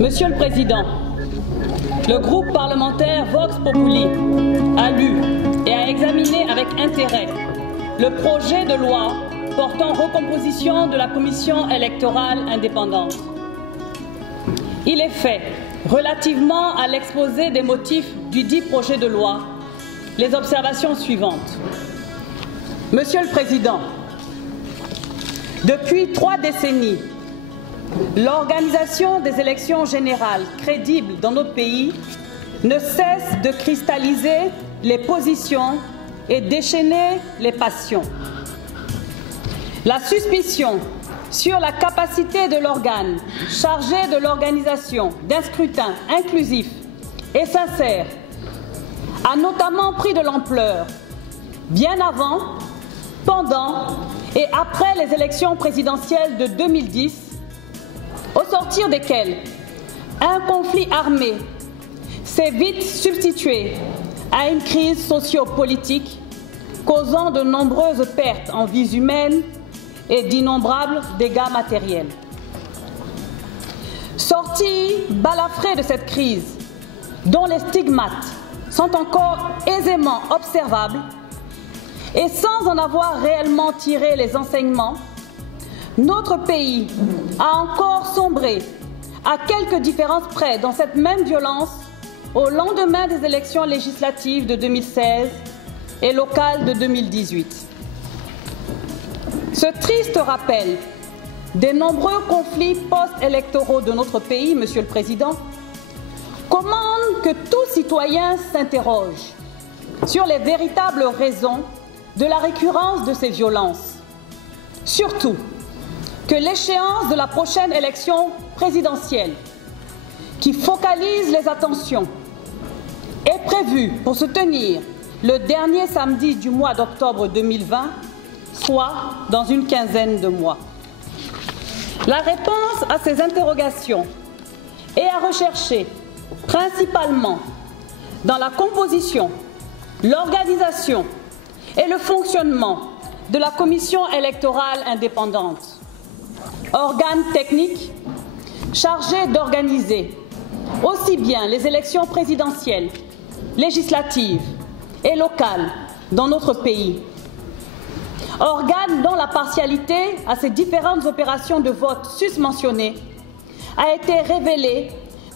Monsieur le Président, le groupe parlementaire Vox Populi a lu et a examiné avec intérêt le projet de loi portant recomposition de la Commission électorale indépendante. Il est fait, relativement à l'exposé des motifs du dit projet de loi, les observations suivantes. Monsieur le Président, depuis 3 décennies, l'organisation des élections générales crédibles dans notre pays ne cesse de cristalliser les positions et déchaîner les passions. La suspicion sur la capacité de l'organe chargé de l'organisation d'un scrutin inclusif et sincère a notamment pris de l'ampleur bien avant, pendant et après les élections présidentielles de 2010, au sortir desquelles un conflit armé s'est vite substitué à une crise socio-politique causant de nombreuses pertes en vies humaines et d'innombrables dégâts matériels. Sortis balafrés de cette crise, dont les stigmates sont encore aisément observables, et sans en avoir réellement tiré les enseignements, notre pays a encore sombré à quelques différences près dans cette même violence au lendemain des élections législatives de 2016 et locales de 2018. Ce triste rappel des nombreux conflits post-électoraux de notre pays, Monsieur le Président, commande que tout citoyen s'interroge sur les véritables raisons de la récurrence de ces violences. Surtout que l'échéance de la prochaine élection présidentielle, qui focalise les attentions, est prévue pour se tenir le dernier samedi du mois d'octobre 2020, soit dans une quinzaine de mois. La réponse à ces interrogations est à rechercher principalement dans la composition, l'organisation et le fonctionnement de la Commission électorale indépendante, organe technique chargé d'organiser aussi bien les élections présidentielles, législatives et locales dans notre pays. Organe dont la partialité à ces différentes opérations de vote susmentionnées a été révélée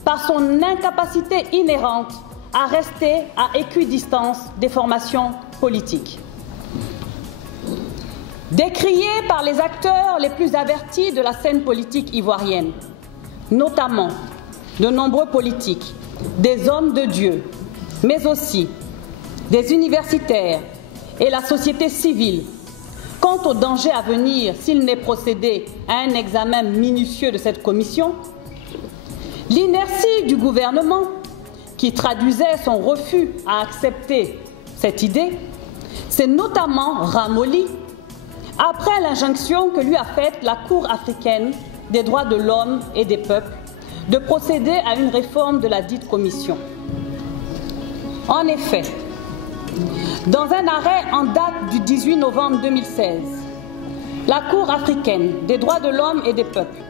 par son incapacité inhérente à rester à équidistance des formations politiques. Décrié par les acteurs les plus avertis de la scène politique ivoirienne, notamment de nombreux politiques, des hommes de Dieu, mais aussi des universitaires et la société civile, quant au danger à venir s'il n'est procédé à un examen minutieux de cette commission, l'inertie du gouvernement, qui traduisait son refus à accepter cette idée, s'est notamment ramollie après l'injonction que lui a faite la Cour africaine des droits de l'homme et des peuples de procéder à une réforme de la dite commission. En effet, dans un arrêt en date du 18 novembre 2016, la Cour africaine des droits de l'homme et des peuples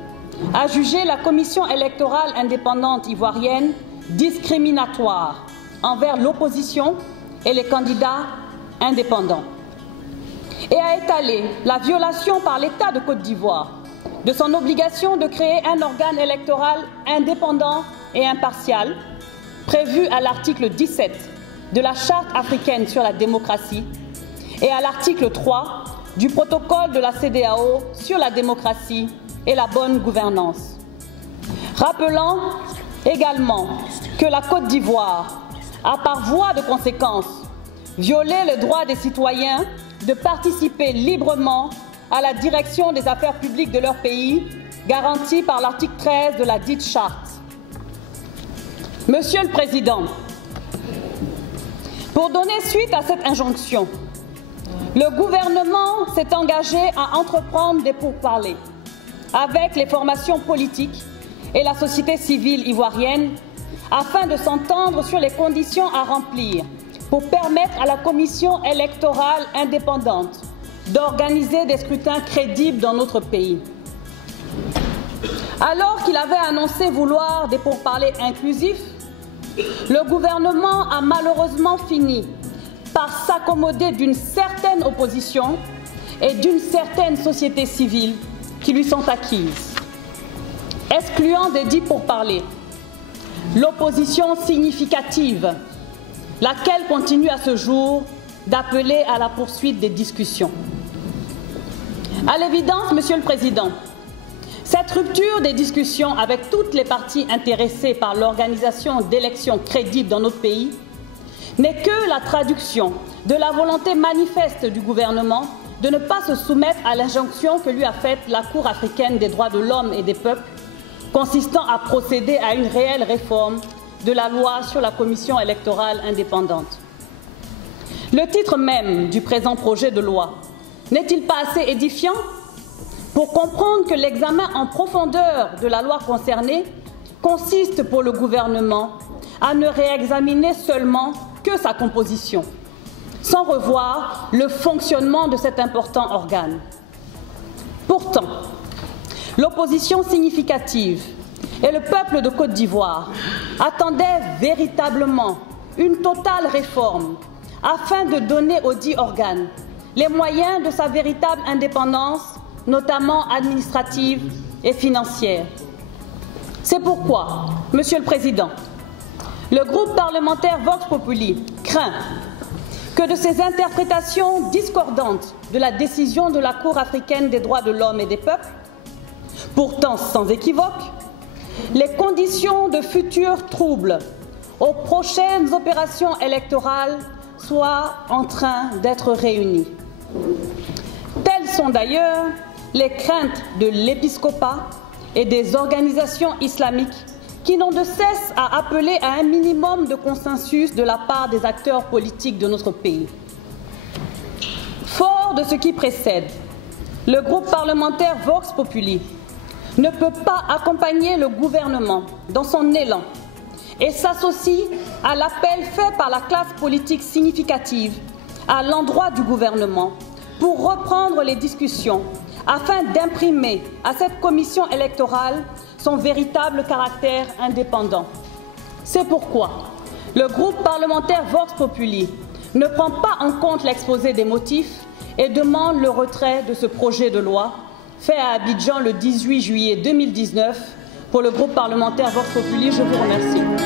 a jugé la Commission électorale indépendante ivoirienne discriminatoire envers l'opposition et les candidats indépendants et a étalé la violation par l'État de Côte d'Ivoire de son obligation de créer un organe électoral indépendant et impartial prévu à l'article 17 de la Charte africaine sur la démocratie et à l'article 3 du protocole de la CEDEAO sur la démocratie et la bonne gouvernance. Rappelant également que la Côte d'Ivoire a par voie de conséquence violé le droit des citoyens de participer librement à la direction des affaires publiques de leur pays, garantie par l'article 13 de la dite charte. Monsieur le Président, pour donner suite à cette injonction, le gouvernement s'est engagé à entreprendre des pourparlers avec les formations politiques et la société civile ivoirienne afin de s'entendre sur les conditions à remplir pour permettre à la Commission électorale indépendante d'organiser des scrutins crédibles dans notre pays. Alors qu'il avait annoncé vouloir des pourparlers inclusifs, le gouvernement a malheureusement fini par s'accommoder d'une certaine opposition et d'une certaine société civile qui lui sont acquises. Excluant des dits pourparlers, l'opposition significative, laquelle continue à ce jour d'appeler à la poursuite des discussions. À l'évidence, Monsieur le Président, cette rupture des discussions avec toutes les parties intéressées par l'organisation d'élections crédibles dans notre pays n'est que la traduction de la volonté manifeste du gouvernement de ne pas se soumettre à l'injonction que lui a faite la Cour africaine des droits de l'homme et des peuples, consistant à procéder à une réelle réforme de la loi sur la commission électorale indépendante. Le titre même du présent projet de loi n'est-il pas assez édifiant pour comprendre que l'examen en profondeur de la loi concernée consiste pour le gouvernement à ne réexaminer seulement que sa composition, sans revoir le fonctionnement de cet important organe. Pourtant, l'opposition significative et le peuple de Côte d'Ivoire attendaient véritablement une totale réforme afin de donner au dit organe les moyens de sa véritable indépendance, notamment administrative et financière. C'est pourquoi, Monsieur le Président, le groupe parlementaire Vox Populi craint que de ces interprétations discordantes de la décision de la Cour africaine des droits de l'homme et des peuples, pourtant sans équivoque, les conditions de futurs troubles aux prochaines opérations électorales soient en train d'être réunies. Telles sont d'ailleurs les craintes de l'épiscopat et des organisations islamiques qui n'ont de cesse à appeler à un minimum de consensus de la part des acteurs politiques de notre pays. Fort de ce qui précède, le groupe parlementaire Vox Populi ne peut pas accompagner le gouvernement dans son élan et s'associe à l'appel fait par la classe politique significative à l'endroit du gouvernement pour reprendre les discussions afin d'imprimer à cette commission électorale son véritable caractère indépendant. C'est pourquoi le groupe parlementaire Vox Populi ne prend pas en compte l'exposé des motifs et demande le retrait de ce projet de loi fait à Abidjan le 18 juillet 2019. Pour le groupe parlementaire Vox Populi, je vous remercie.